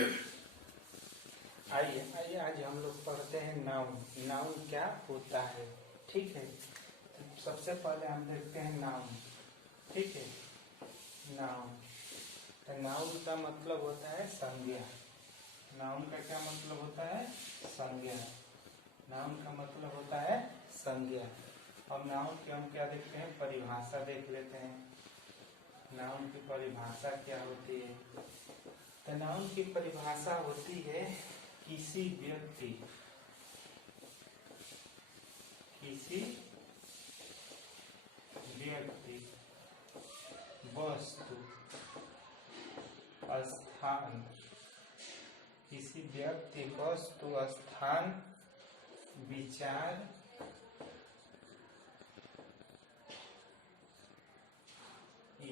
आइए आइए आज हम लोग पढ़ते हैं नाउन। नाउन क्या होता है, ठीक है। तो सबसे पहले हम देखते हैं नाउन, ठीक है। नाउन, तो नाउन का मतलब होता है संज्ञा। नाउन का क्या मतलब होता है? संज्ञा। नाउन का मतलब होता है संज्ञा। अब नाउन की हम क्या देखते हैं? परिभाषा देख लेते हैं। नाउन की परिभाषा क्या होती है? तो नाउन की परिभाषा होती है किसी व्यक्ति, वस्तु, स्थान, किसी व्यक्ति, वस्तु, स्थान, विचार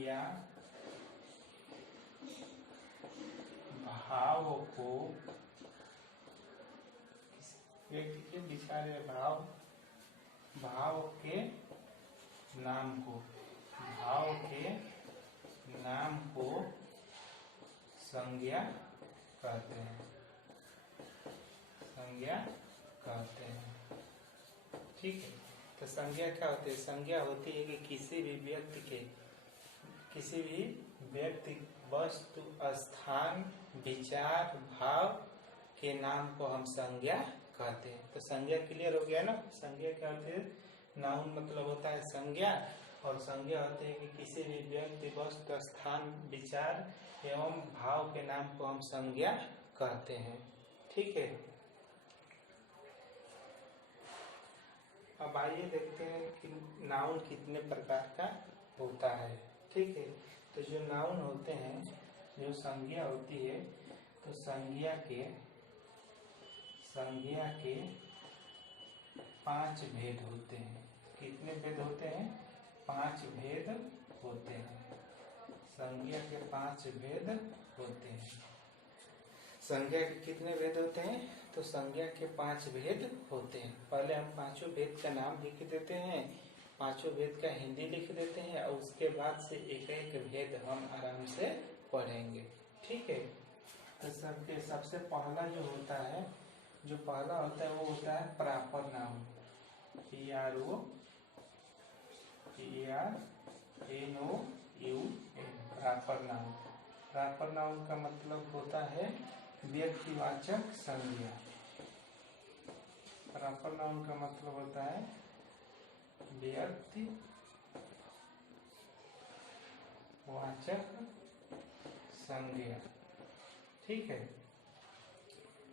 या भाव को, व्यक्ति के विचार या भाव के नाम को संज्ञा कहते हैं। ठीक है। तो संज्ञा क्या होती है? संज्ञा होती है कि किसी भी व्यक्ति, वस्तु, स्थान, विचार, भाव के नाम को हम संज्ञा कहते हैं। तो संज्ञा क्लियर हो गया ना? संज्ञा क्या होती है? नाउन मतलब होता है संज्ञा, और संज्ञा होती है कि किसी भी व्यक्ति, वस्तु, स्थान, विचार एवं भाव के नाम को हम संज्ञा कहते हैं, ठीक है। अब आइए देखते हैं कि नाउन कितने प्रकार का होता है, ठीक है। तो जो नाउन होते हैं, जो संज्ञा होती है, तो संज्ञा के 5 भेद होते हैं। कितने भेद होते हैं? 5 भेद होते हैं। संज्ञा के 5 भेद होते हैं। संज्ञा के कितने भेद होते हैं? तो संज्ञा के 5 भेद होते हैं। पहले हम 5 भेद का नाम लिख देते हैं, 5 भेद का हिंदी लिख देते हैं, और उसके बाद से एक एक भेद हम आराम से पढ़ेंगे, ठीक है। तो सबसे पहला जो होता है वो होता है proper noun, PROPERNOUN। Proper noun. Proper noun का मतलब होता है व्यक्तिवाचक संज्ञा। प्रॉपर नाउन का मतलब होता है व्यक्तिवाचक संज्ञा, ठीक है।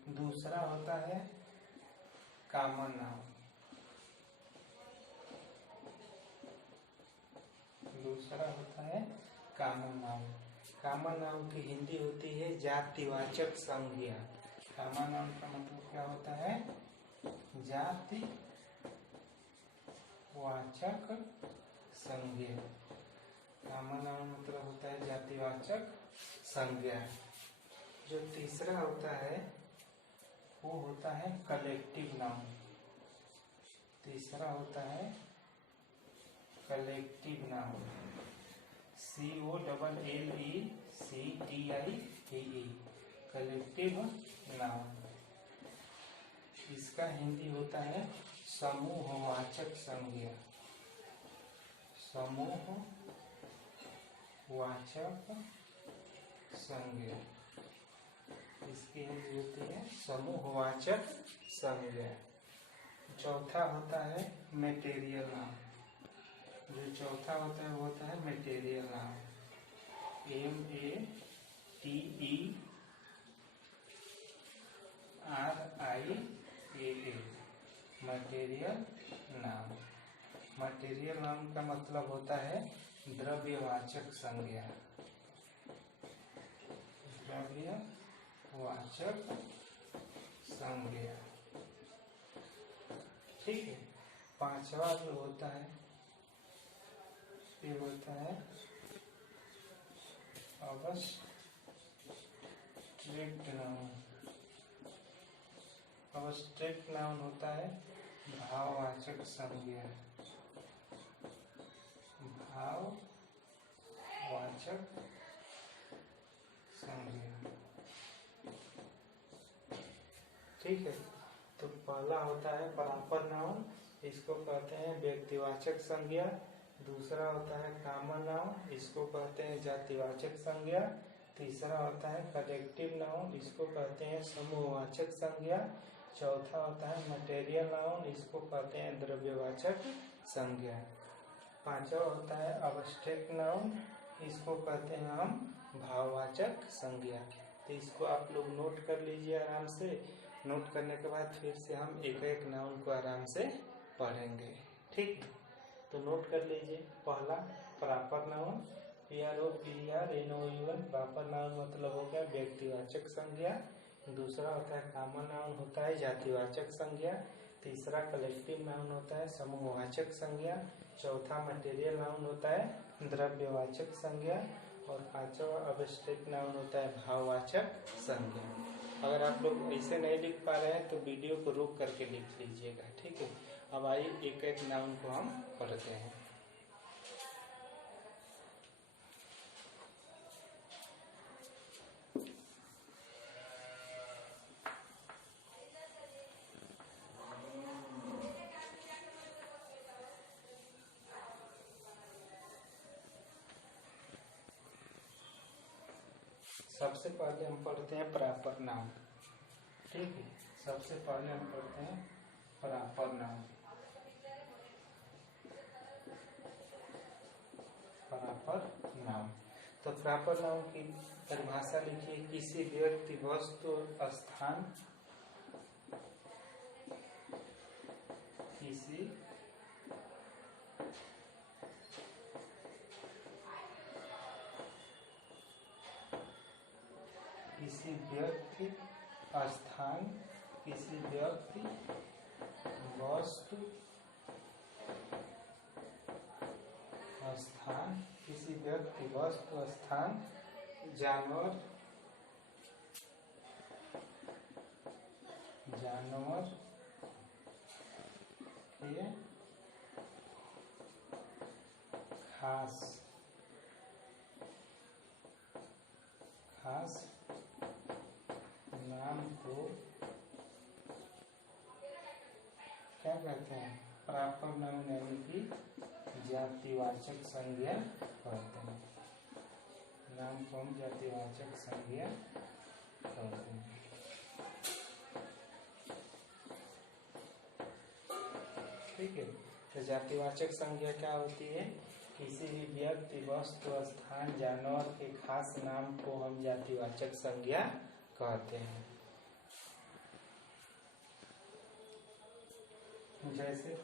दूसरा होता है कॉमन नाउन। कॉमन नाउन की हिंदी होती है जातिवाचक संज्ञा। कॉमन नाउन का मतलब क्या होता है? जातिवाचक संज्ञा। कॉमन नाउन मतलब होता है जातिवाचक संज्ञा। जो तीसरा होता है वो होता है कलेक्टिव नाउन। तीसरा होता है collective noun, COLLECTIVE, collective noun. इसका हिंदी होता है समूहवाचक संज्ञा। समूहवाचक संज्ञा, इसकी हिंदी होती है समूहवाचक संज्ञा। चौथा होता है मटेरियल नाउन। जो चौथा होता है वो होता है material noun, MATERIAL, material noun. Material noun का मतलब होता है द्रव्यवाचक संज्ञा। द्रव्यवाचक संज्ञा, ठीक है। पांचवा जो होता है ये होता है अब्स्ट्रैक्ट नाउन। अब्स्ट्रैक्ट नाउन होता है भाववाचक संज्ञा। भाववाचक संज्ञा, ठीक है। तो पहला होता है प्रॉपर नाउन, इसको कहते हैं व्यक्तिवाचक संज्ञा। दूसरा होता है कॉमन नाउन, इसको कहते हैं जातिवाचक संज्ञा। तीसरा होता है कलेक्टिव नाउन, इसको कहते हैं समूहवाचक संज्ञा। चौथा होता है मटेरियल नाउन, इसको कहते हैं द्रव्यवाचक संज्ञा। पांचवा होता है अब्स्ट्रैक्ट नाउन, इसको कहते हैं हम भाववाचक संज्ञा। तो इसको आप लोग नोट कर लीजिए आराम से। नोट करने के बाद फिर से हम एक एक नाउन को आराम से पढ़ेंगे, ठीक। तो नोट कर लीजिए। पहला proper noun, PROPERNOUN, proper noun मतलब हो गया व्यक्तिवाचक संज्ञा। दूसरा होता है कॉमन नाउन, होता है जातिवाचक संज्ञा। तीसरा कलेक्टिव नाउन होता है समूहवाचक संज्ञा। चौथा मटेरियल नाउन होता है द्रव्यवाचक संज्ञा। और पांचवा अब्स्ट्रैक्ट नाउन होता है भाववाचक संज्ञा। अगर आप लोग ऐसे नहीं लिख पा रहे हैं तो वीडियो को रोक करके लिख लीजिएगा, ठीक है। अब आइए एक एक नाउन को हम पढ़ते हैं। सबसे पहले हम पढ़ते हैं प्रॉपर नाउन, ठीक है। सबसे पहले हम पढ़ते हैं प्रॉपर नाउन। प्रॉपर नाउन, तो प्रॉपर नाउन की परिभाषा लिखिए। किसी व्यक्ति, वस्तु, स्थान, किसी व्यक्ति, स्थान, किसी व्यक्ति, वस्तु, स्थान, किसी व्यक्ति, वस्तु, स्थान, जानवर के खास नाम को क्या कहते हैं? प्रॉपर नाउन यानी कि जातिवाचक संज्ञा कहते हैं। नाम को हम जातिवाचक संज्ञा कहते हैं, ठीक है। तो जातिवाचक संज्ञा क्या होती है? किसी भी व्यक्ति, वस्तु, स्थान, जानवर के खास नाम को हम जातिवाचक संज्ञा कहते हैं। जैसे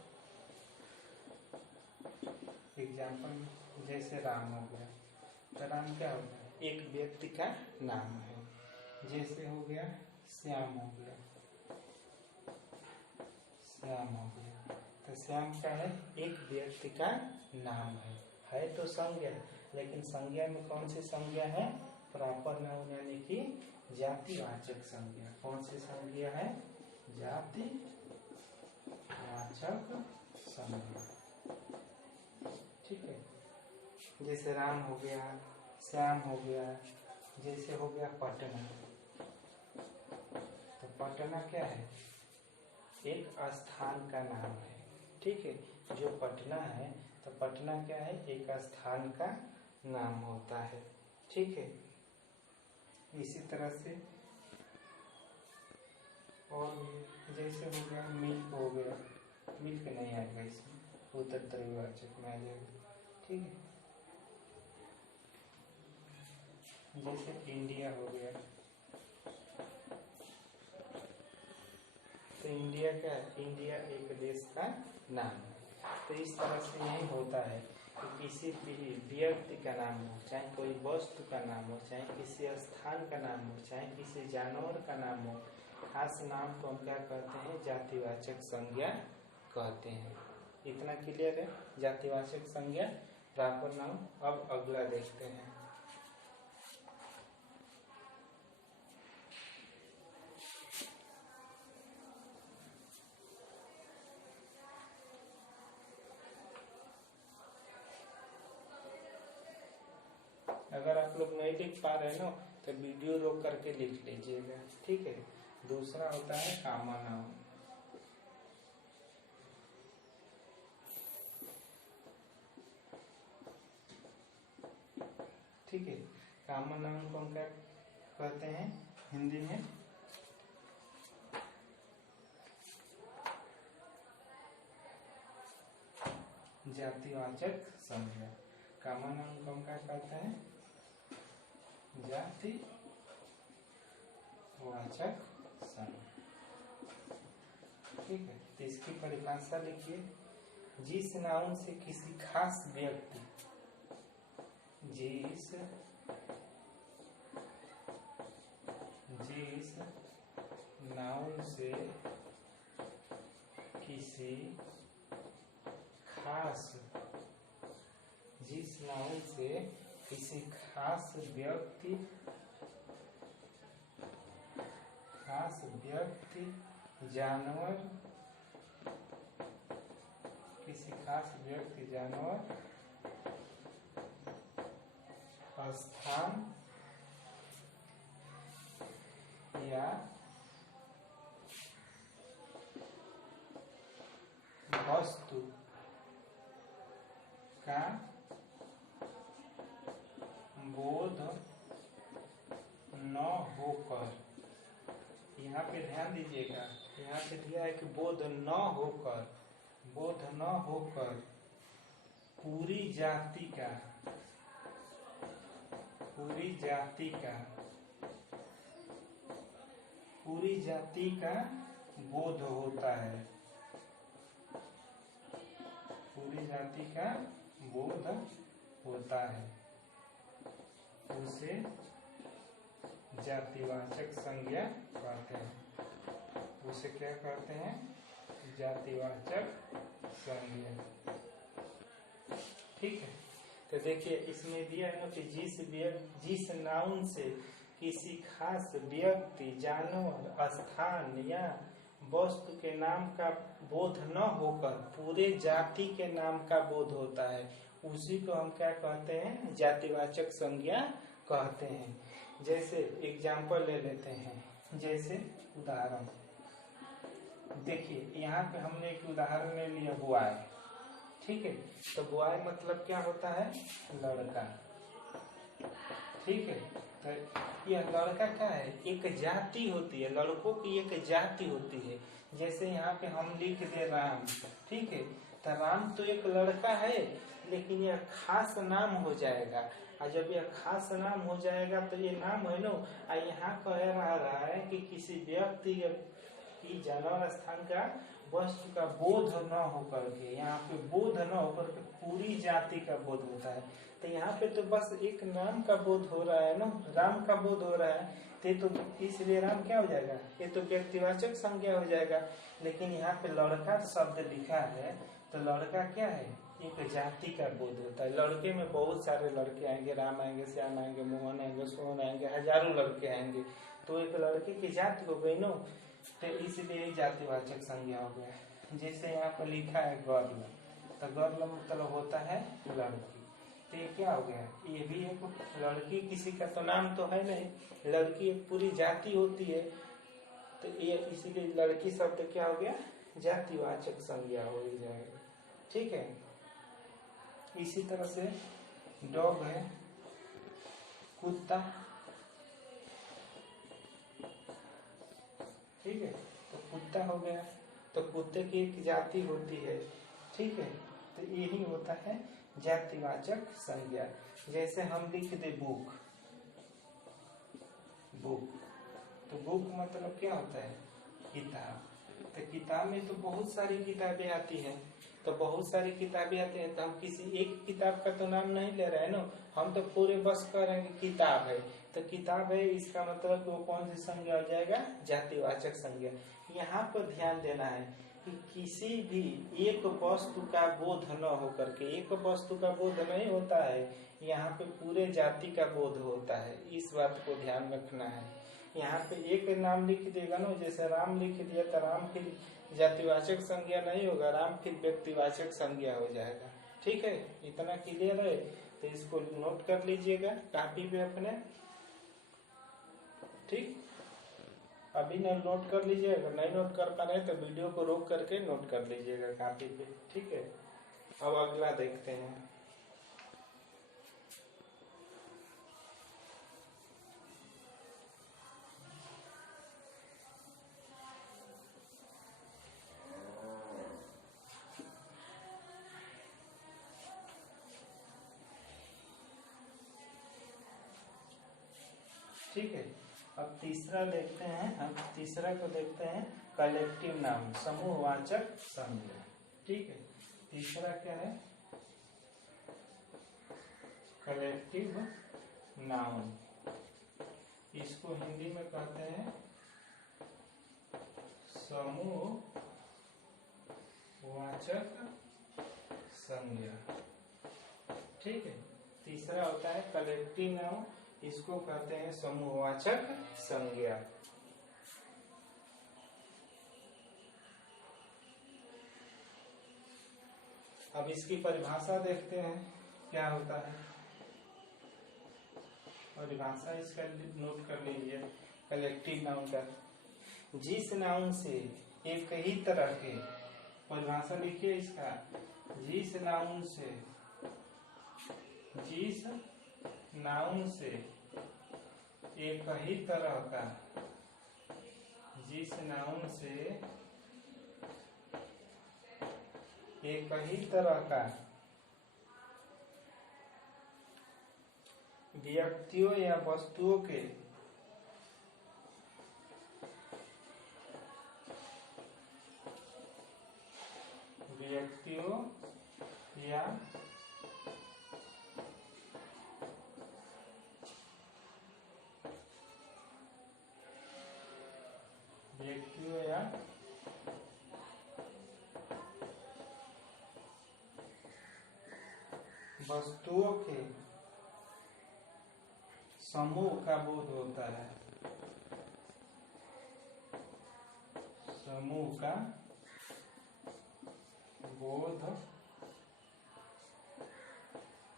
एग्जाम्पल, जैसे राम हो गया, तो राम क्या होता है? एक व्यक्ति का नाम है। जैसे हो गया श्याम हो गया, तो श्याम क्या है? एक व्यक्ति का नाम है तो संज्ञा, लेकिन संज्ञा में कौन सी संज्ञा है? प्रॉपर नाउन यानी कि जातिवाचक संज्ञा। कौन सी संज्ञा है? जातिवाचक संज्ञा, ठीक है। जैसे राम हो गया, श्याम हो गया। जैसे हो गया पटना, तो पटना क्या है? एक स्थान का नाम है, ठीक है। जो पटना है, तो पटना क्या है? एक स्थान का नाम होता है, ठीक है। इसी तरह से और जैसे हो गया मिल्क हो गया, मिल्क नहीं आएगा इसमें, उत्तर द्रव्यवाचक में आ जाएगा, ठीक है। जैसे इंडिया हो गया, तो इंडिया क्या है? इंडिया एक देश का नाम है। तो इस तरह से यही होता है कि किसी भी व्यक्ति का नाम हो, चाहे कोई वस्तु का नाम हो, चाहे किसी स्थान का नाम हो, चाहे किसी जानवर का नाम हो, खास नाम को हम क्या कहते हैं? जातिवाचक संज्ञा कहते हैं। इतना क्लियर है? जातिवाचक संज्ञा, प्रॉपर नाउन। अब अगला देखते हैं। अगर आप लोग नहीं लिख पा रहे ना, तो वीडियो रोक करके लिख लीजिएगा, ठीक है। दूसरा होता है कॉमन नाउन। ठीक है, कॉमन नाउन को हम क्या कहते हैं हिंदी में? जातिवाचक संज्ञा। कॉमन नाउन को हम क्या कहते हैं? जातिवाचक संज्ञा। ठीक है, तो इसकी परिभाषा लिखिए। जिस नाउन से किसी खास व्यक्ति, जिस नाउन से किसी खास, जिस नाउन से किसी खास व्यक्ति, जानवर, किसी खास व्यक्ति, जानवर, स्थान या वस्तु का बोध न होकर, यहाँ पे ध्यान दीजिएगा, यहाँ पे दिया है कि बोध न होकर, बोध न होकर पूरी जाति का, पूरी जाति का, पूरी जाति का बोध होता है, पूरी जाति का बोध होता है, उसे जातिवाचक संज्ञा कहते हैं। उसे क्या कहते हैं? जातिवाचक संज्ञा। ठीक है, तो देखिए इसमें दिया है कि जिस नाउन से किसी खास व्यक्ति, जानवर, स्थान या वस्तु के नाम का बोध न होकर पूरे जाति के नाम का बोध होता है, उसी को हम क्या कहते हैं? जातिवाचक संज्ञा कहते हैं। जैसे एग्जाम्पल ले लेते हैं, जैसे उदाहरण देखिए, यहाँ पे हमने एक उदाहरण ले लिया बॉय। ठीक है, तो बॉय मतलब क्या होता है? लड़का। ठीक है, तो यह लड़का क्या है? एक जाति होती है, लड़कों की एक जाति होती है। जैसे यहाँ पे हम लिख दे राम। ठीक है, तो राम तो एक लड़का है, लेकिन यह खास नाम हो जाएगा, और जब यह खास नाम हो जाएगा तो ये नाम है ना, यहाँ कह रहा है कि किसी व्यक्ति की, जानवर, स्थान का, वस्तु का बोध न होकर के, यहाँ पे बोध न होकर के पूरी जाति का बोध होता है। तो यहाँ पे तो बस एक नाम का बोध हो रहा है ना, राम का बोध हो रहा है, तो इसलिए राम क्या हो जाएगा? ये तो व्यक्तिवाचक संज्ञा हो जाएगा। लेकिन यहाँ पे लड़का शब्द लिखा है, तो लड़का क्या है? एक जाति का बोध होता है। लड़के में बहुत सारे लड़के आएंगे, राम आएंगे, श्याम आएंगे, मोहन आएंगे, सोहन आएंगे, हजारों लड़के आएंगे, तो एक लड़के की जाति हो गई ना, तो इसलिए जातिवाचक संज्ञा हो गया। जैसे यहाँ पर लिखा है गर्ल, तो गर्ल मतलब होता है लड़की, तो ये क्या हो गया? ये भी एक लड़की, किसी का तो नाम तो है नहीं, लड़की एक पूरी जाति होती है, तो ये इसीलिए लड़की शब्द क्या हो गया? जातिवाचक संज्ञा हो जाएगा। ठीक है, इसी तरह से डॉग है, कुत्ता। ठीक है, तो कुत्ता हो गया, तो कुत्ते की एक जाति होती है। ठीक है, तो यही होता है जातिवाचक संज्ञा। जैसे हम लिख दे बुक, बुक, तो बुक मतलब क्या होता है? किताब। तो किताब में तो बहुत सारी किताबें आती हैं, तो बहुत सारी किताबें आती हैं, तो हम किसी एक किताब का तो नाम नहीं ले रहे हैं ना, हम तो पूरे बस कह रहे हैं कि किताब है, तो किताब है, इसका मतलब वो कौन सी संज्ञा हो जाएगा? जातिवाचक संज्ञा। यहाँ पर ध्यान देना है कि किसी भी एक वस्तु का बोध न होकर के, एक वस्तु का बोध नहीं होता है, यहाँ पे पूरे जाति का बोध होता है। इस बात को ध्यान रखना है। यहाँ पे एक नाम लिख देगा ना, जैसे राम लिख दिया, तो राम की जातिवाचक संज्ञा नहीं होगा, राम की व्यक्तिवाचक संज्ञा हो जाएगा। ठीक है, इतना क्लियर है? तो इसको नोट कर लीजिएगा कॉपी पे अपने। ठीक। अभी नोट कर लीजिए, अगर नहीं नोट कर पा रहे तो वीडियो को रोक करके नोट कर लीजिएगा कॉपी पे, ठीक है। अब अगला देखते हैं। ठीक है, अब तीसरा देखते हैं। हम तीसरा को देखते हैं कलेक्टिव नाउन, समूहवाचक संज्ञा। ठीक है, तीसरा क्या है? Collective noun. इसको हिंदी में कहते हैं समूहवाचक संज्ञा। ठीक है, तीसरा होता है कलेक्टिव नाउन, इसको कहते हैं समूहवाचक संज्ञा। अब इसकी परिभाषा देखते हैं क्या होता है। परिभाषा इसका नोट कर लीजिए कलेक्टिव नाउन का। जिस नाउन से एक ही तरह के, परिभाषा लिखिए इसका, जिस नाउन से एक ही तरह का, जिस नाउन से एक ही तरह का व्यक्तियों या वस्तुओं के वस्तुओं के समूह का बोध होता है। समूह का बोध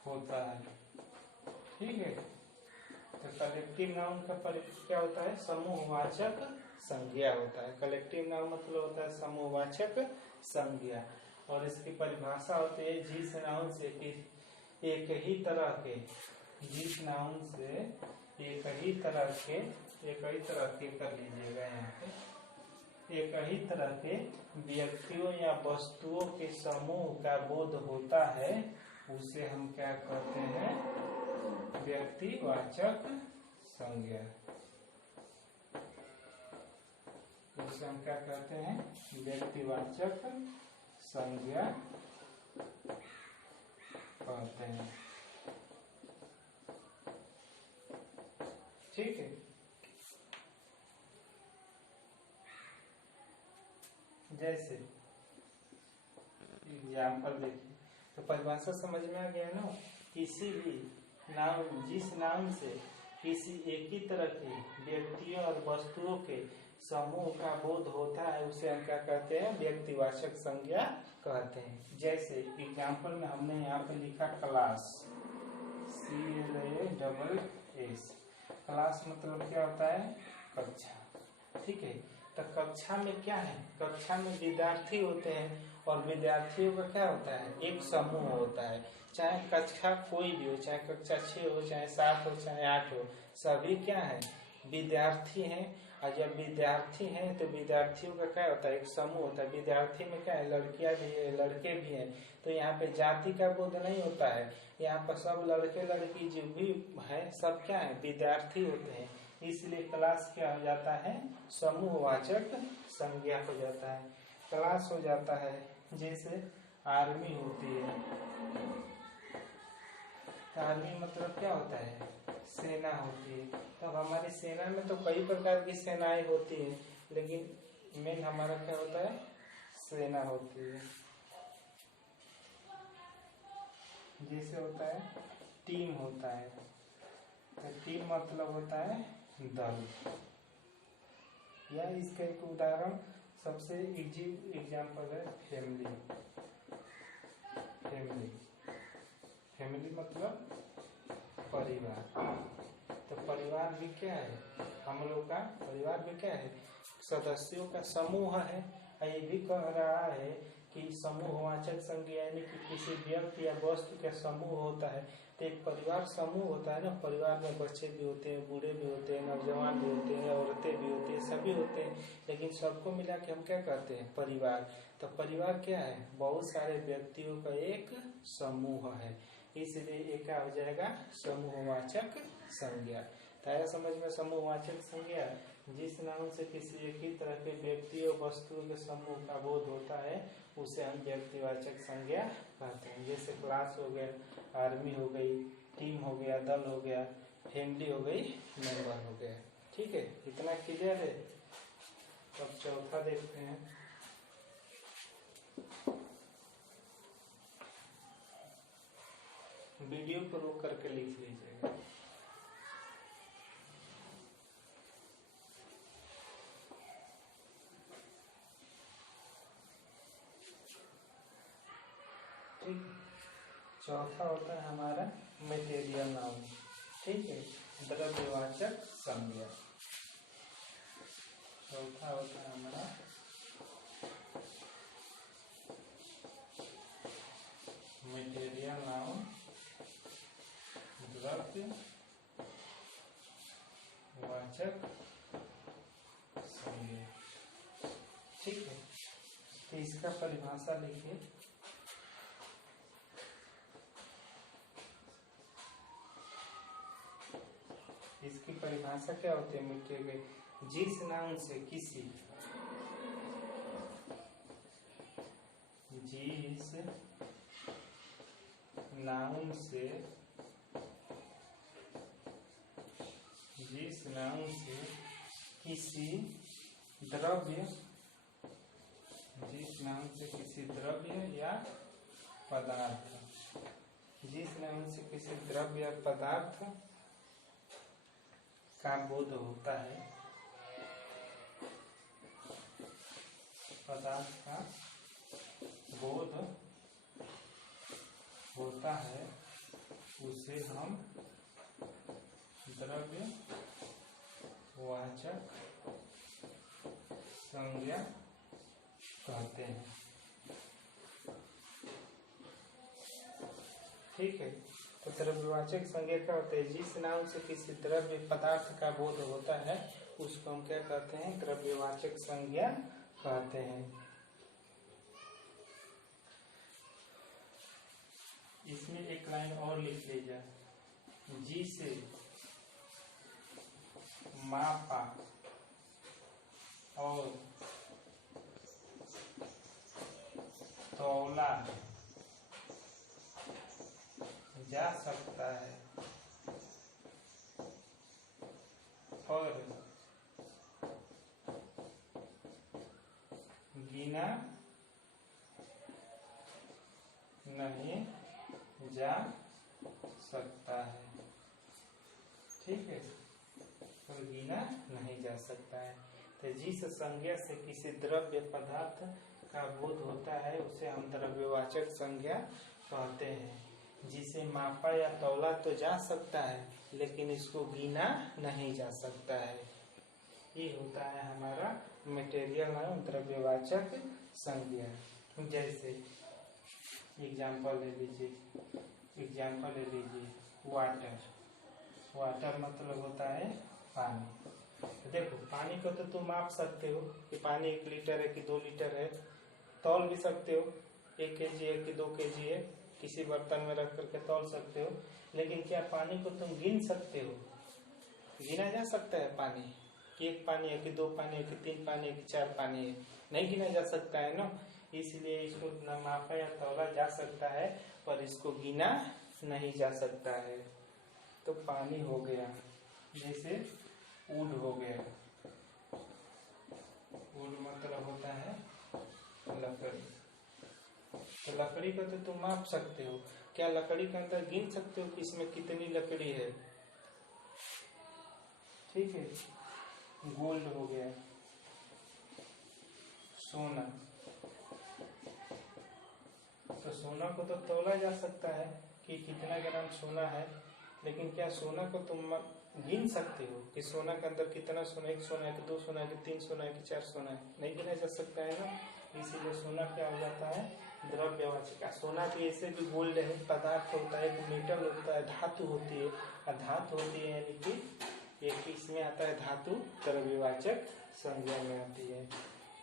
होता है। ठीक है, तो कलेक्टिव नाउन का क्या होता है? समूहवाचक संज्ञा होता है। कलेक्टिव नाउन मतलब होता है समूहवाचक संज्ञा। और इसकी परिभाषा होती है जिस नाउन से एक ही तरह के, जिस नाउन से एक ही तरह के कर लीजिएगा यहाँ पे, एक ही तरह के व्यक्तियों या वस्तुओं के समूह का बोध होता है, उसे हम क्या कहते हैं? व्यक्तिवाचक संज्ञा। उसे हम क्या कहते हैं? व्यक्तिवाचक संज्ञा कहते हैं। ठीक है, जैसे एग्जाम्पल देखिए, तो परिभाषा समझ में आ गया ना। किसी भी नाउन, जिस नाउन से किसी एक ही तरह के व्यक्तियों और वस्तुओं के समूह का बोध होता है, उसे हम क्या कहते हैं? व्यक्तिवाचक संज्ञा कहते हैं। जैसे एग्जाम्पल में हमने यहाँ पे लिखा क्लास, CLASS। क्लास मतलब क्या होता है? कक्षा। ठीक है, तो कक्षा में क्या है? कक्षा में विद्यार्थी होते हैं, और विद्यार्थियों का क्या होता है? एक समूह होता है। चाहे कक्षा कोई भी हो, चाहे कक्षा 6 हो, चाहे 7 हो, चाहे 8 हो, सभी क्या है? विद्यार्थी हैं। और जब विद्यार्थी हैं तो विद्यार्थियों का क्या होता है? एक समूह होता है। विद्यार्थी में क्या है? लड़कियां भी है, लड़के भी हैं। तो यहाँ पे जाति का बोध नहीं होता है। यहाँ पर सब लड़के लड़की जो भी है सब क्या है? विद्यार्थी होते हैं। इसलिए क्लास क्या हो जाता है? समूहवाचक संज्ञा हो जाता है। क्लास हो जाता है जैसे आर्मी होती है। आर्मी मतलब क्या होता है? सेना होती है। तो हमारी सेना में तो कई प्रकार की सेनाएं होती हैं, लेकिन मेन हमारा क्या होता है? सेना होती है। जैसे होता है टीम होता है, तो टीम मतलब होता है दल। या इसका एक उदाहरण सबसे इजी एग्जाम्पल है फैमिली। फैमिली मतलब परिवार। तो तो परिवार भी क्या है, हम लोग का परिवार भी क्या है, सदस्यों का समूह है। ये भी कह रहा है कि समूहवाचक संज्ञा यानी कि किसी व्यक्ति या वस्तु का समूह होता है। तो एक परिवार समूह होता है ना, परिवार में बच्चे भी होते हैं, बूढ़े भी होते हैं, नौजवान भी होते हैं, औरतें भी होती हैं, सभी होते हैं, लेकिन सबको मिला के हम क्या कहते हैं, परिवार। तो परिवार क्या है, बहुत सारे व्यक्तियों का एक समूह है, इसलिए एक क्या हो जाएगा, समूहवाचक संज्ञा। ताया समझ में समूहवाचक संज्ञा जिस नाम से किसी एक ही तरह के व्यक्तियों वस्तुओं के समूह का बोध होता है उसे हम व्यक्तिवाचक संज्ञा कहते हैं। जैसे क्लास हो गया, आर्मी हो गई, टीम हो गया, दल हो गया, फैमिली हो गई, मेंबर हो गया। ठीक है, इतना क्लियर है। अब चौथा देखते हैं। वीडियो को रोक करके लिख लीजिएगा। ठीक, चौथा होता है हमारा मटेरियल नाउन। ठीक है, द्रव्यवाचक संज्ञा। चौथा होता है हमारा मटेरियल नाउन, द्रव्यवाचक संज्ञा। ठीक है, तो इसका परिभाषा लिखिए। इसकी परिभाषा क्या होती है, मटेरियल जिस नाउन से किसी, जिस नाउन से, जिस नाउन से किसी द्रव्य, जिस नाउन से किसी द्रव्य या पदार्थ, जिस नाउन से किसी द्रव्य या पदार्थ का बोध होता है, पदार्थ का बोध होता है, उसे हम द्रव्य वाचक संज्ञा कहते हैं। ठीक है, तो द्रव्यवाचक संज्ञा क्या होता है, जिस नाम से किसी द्रव्य पदार्थ का बोध होता है उसको हम क्या कहते हैं, द्रव्यवाचक संज्ञा कहते हैं। इसमें एक लाइन और लिख लीजिए, जिसे मापा और तौला जा सकता है और गिना नहीं जा सकता है। ठीक है, और गिना नहीं जा सकता है। तो जिस संज्ञा से किसी द्रव्य पदार्थ का बोध होता है उसे हम द्रव्यवाचक संज्ञा कहते हैं। जिसे मापा या तौला तो जा सकता है लेकिन इसको गिना नहीं जा सकता है, ये होता है हमारा मटेरियल नाउन, द्रव्यवाचक संज्ञा। जैसे एग्जाम्पल ले लीजिए, वाटर। वाटर मतलब होता है पानी। देखो, पानी को तो तुम माप सकते हो कि पानी 1 लीटर है कि 2 लीटर है, तौल भी सकते हो 1 kg है कि 2 kg है, किसी बर्तन में रख करके तौल सकते हो। लेकिन क्या पानी को तुम गिन सकते हो, गिना जा सकता है पानी कि 1 पानी है कि 2 पानी है कि 3 पानी है कि 4 पानी है, नहीं गिना जा सकता है ना। इसलिए इसको न मापा या तौला जा सकता है पर इसको गिना नहीं जा सकता है। तो पानी हो गया, जैसे वुड हो गया, वुड मतलब होता है लकड़ी। तो लकड़ी को तो तुम माप सकते हो, क्या लकड़ी के अंदर गिन सकते हो कि इसमें कितनी लकड़ी है। ठीक है, गोल्ड हो गया, सोना। तो सोना को तो तौला जा सकता है कि कितना ग्राम सोना है, लेकिन क्या सोना को तुम गिन सकते हो कि सोना के अंदर कितना सोना, एक सोना है कि दो सोना है कि तीन सोना है कि चार सोना है, नहीं गिना जा सकता है ना। इसीलिए सोना क्या हो जाता है, द्रव्यवाचक। सोना भी ऐसे भी गोल्ड है, पदार्थ होता है, एक मेटल होता है, धातु होती है, धातु होती है, यानी कि एक इसमें आता है धातु, द्रव्यवाचक संज्ञा में आती है।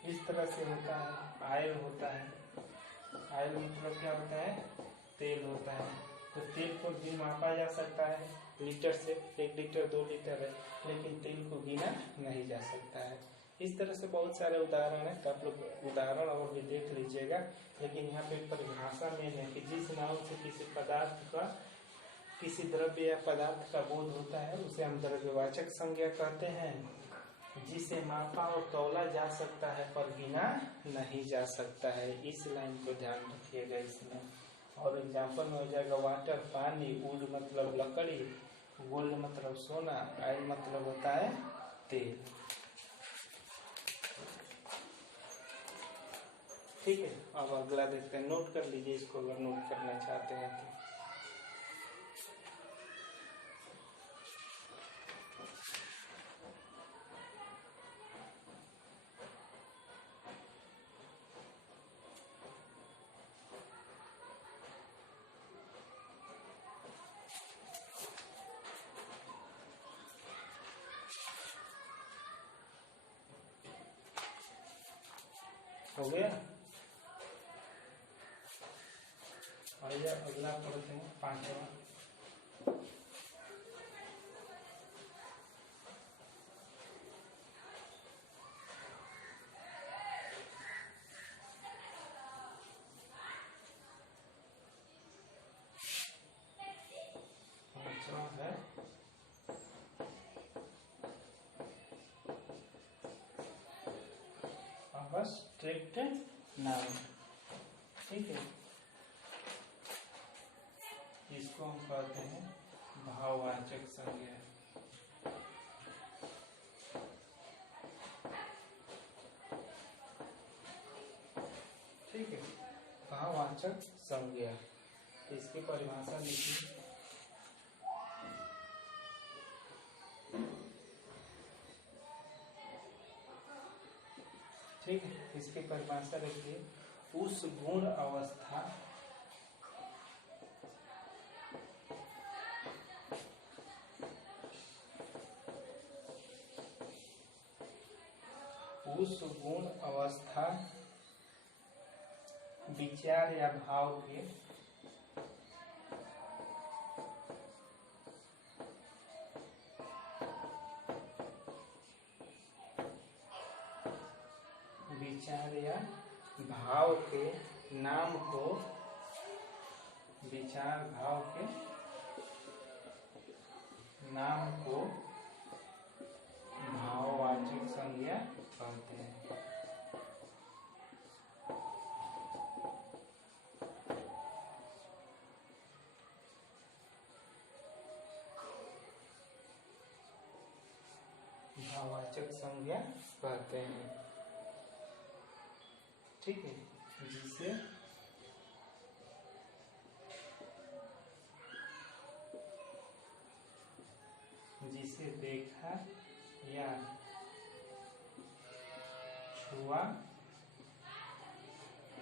इस तरह से होता है। आयल होता है, आयल मतलब क्या होता है, तेल होता है। तो तेल को भी मापा जा सकता है लीटर से, 1 लीटर 2 लीटर है, लेकिन तेल को गिना नहीं जा सकता है। इस तरह से बहुत सारे उदाहरण है, तो आप लोग उदाहरण और भी देख लीजिएगा। लेकिन यहाँ पे परिभाषा में है कि जिस नाम से किसी पदार्थ का, किसी द्रव्य या पदार्थ का बोध होता है उसे हम द्रव्यवाचक संज्ञा कहते हैं। जिसे मापा और तौला जा सकता है पर गिना नहीं जा सकता है। इस लाइन को ध्यान रखिएगा इसमें। और एग्जाम्पल में हो जाएगा वाटर पानी, वुड मतलब लकड़ी, गोल्ड मतलब सोना, ऑयल मतलब होता है तेल। ठीक है, अब अगला देखते हैं। नोट कर लीजिए इसको अगर नोट करना चाहते हैं तो। हो गया। आइए अगला पढ़ते हैं, 5वां। है अब्स्ट्रैक्ट नाउन। ठीक है, इसको हम कहते हैं भाववाचक संज्ञा। ठीक है, भाववाचक संज्ञा, इसकी परिभाषा लिखिए। ठीक है, इसकी परिभाषा लिखिए। उस गुण अवस्था उस गुण अवस्था विचार या भाव के विचार या भाव के नाम को, विचार भाव के नाम को भाववाचक संज्ञा कहते हैं। भाववाचक संज्ञा कहते हैं। ठीक है, जिसे देखा या छुआ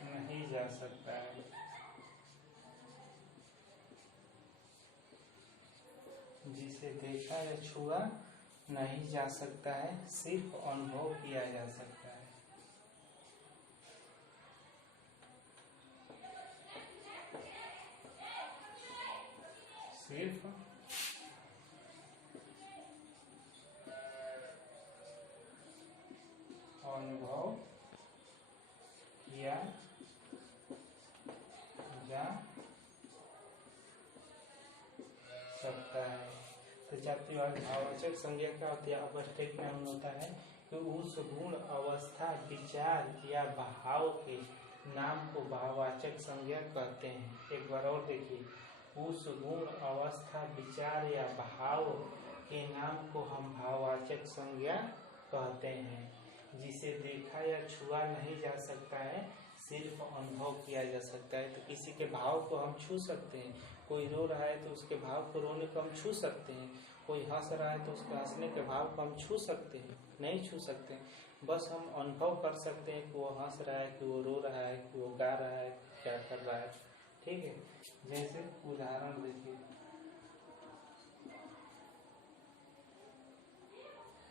नहीं जा सकता है, जिसे देखा या छुआ नहीं जा सकता है, सिर्फ अनुभव किया जा सकता है। सिर्फ अनुभव किया जा सकता है। तो जातिवाद भाववाचक संज्ञा क्या होती है, अब्स्ट्रैक्ट नाउन होता है कि उस गुण अवस्था विचार या भाव के नाम को भाववाचक संज्ञा कहते हैं। एक बार और देखिए, उस गुण अवस्था विचार या भाव के नाम को हम भाववाचक संज्ञा कहते हैं। जिसे देखा या छुआ नहीं जा सकता है, सिर्फ अनुभव किया जा सकता है। तो किसी के भाव को हम छू सकते हैं, कोई रो रहा है तो उसके भाव को, रोने को हम छू सकते हैं। कोई हंस रहा है तो उसके हंसने के भाव को हम छू सकते हैं? नहीं छू सकते। बस हम अनुभव कर सकते हैं कि वो हंस रहा है, कि वो रो रहा है, कि वो गा रहा है, क्या कर रहा है। ठीक है, जैसे उदाहरण देखिए,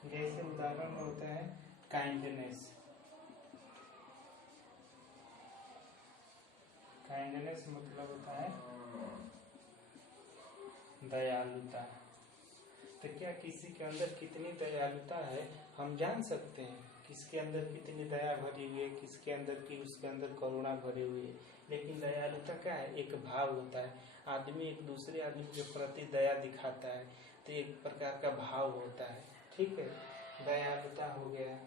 जैसे उदाहरण में होता है काइंडनेस। काइंडनेस मतलब होता है दयालुता। तो क्या किसी के अंदर कितनी दयालुता है हम जान सकते हैं? किसके अंदर कितनी दया भरी हुई है, किसके अंदर की उसके अंदर करुणा भरी हुई है। लेकिन दयालुता क्या है? एक भाव होता है। आदमी एक दूसरे आदमी के प्रति दया दिखाता है, तो एक प्रकार का भाव होता है। ठीक है, दयालुता हो गया।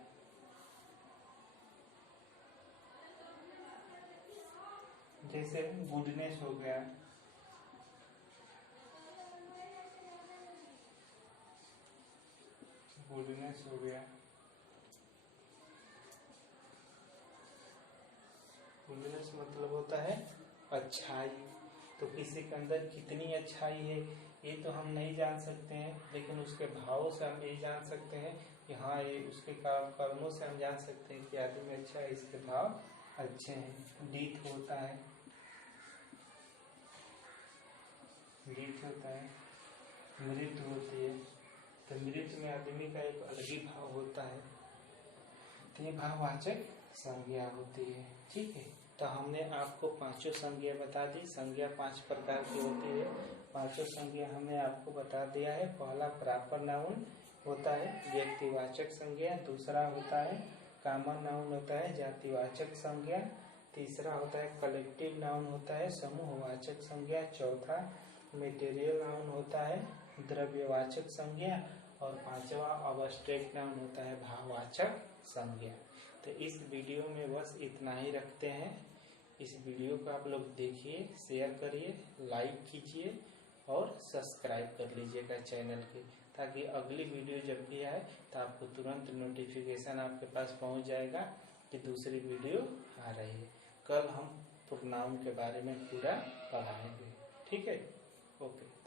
जैसे गुडनेस हो गया, गुडनेस हो गया। गुडनेस मतलब होता है अच्छाई। तो किसी के अंदर कितनी अच्छाई है ये तो हम नहीं जान सकते हैं, लेकिन उसके भावों से हम ये जान सकते हैं कि हाँ, ये उसके कर्मों से हम जान सकते हैं कि आदमी अच्छा है, इसके भाव अच्छे हैं। डीठ होता है, डीठ होता है, मृत होती है। तो मृत में आदमी का एक अलग ही भाव होता है। तो ये भाववाचक संज्ञा होती है। ठीक है, तो हमने आपको पांचों संज्ञा बता दी। संज्ञा 5 प्रकार की होती है। पांचों संज्ञा हमने आपको बता दिया है। पहला प्रॉपर नाउन होता है, व्यक्तिवाचक संज्ञा। दूसरा होता है कॉमन नाउन होता है, जातिवाचक संज्ञा। तीसरा होता है कलेक्टिव नाउन होता है, समूहवाचक संज्ञा। चौथा मटेरियल नाउन होता है, द्रव्यवाचक संज्ञा। और पांचवा अबस्ट्रैक्ट नाउन होता है, भाववाचक संज्ञा। तो इस वीडियो में बस इतना ही रखते हैं। इस वीडियो को आप लोग देखिए, शेयर करिए, लाइक कीजिए और सब्सक्राइब कर लीजिएगा चैनल के, ताकि अगली वीडियो जब भी आए तो आपको तुरंत नोटिफिकेशन आपके पास पहुंच जाएगा कि दूसरी वीडियो आ रही है। कल हम प्रोनाउन के बारे में पूरा पढ़ाएंगे। ठीक है, ओके।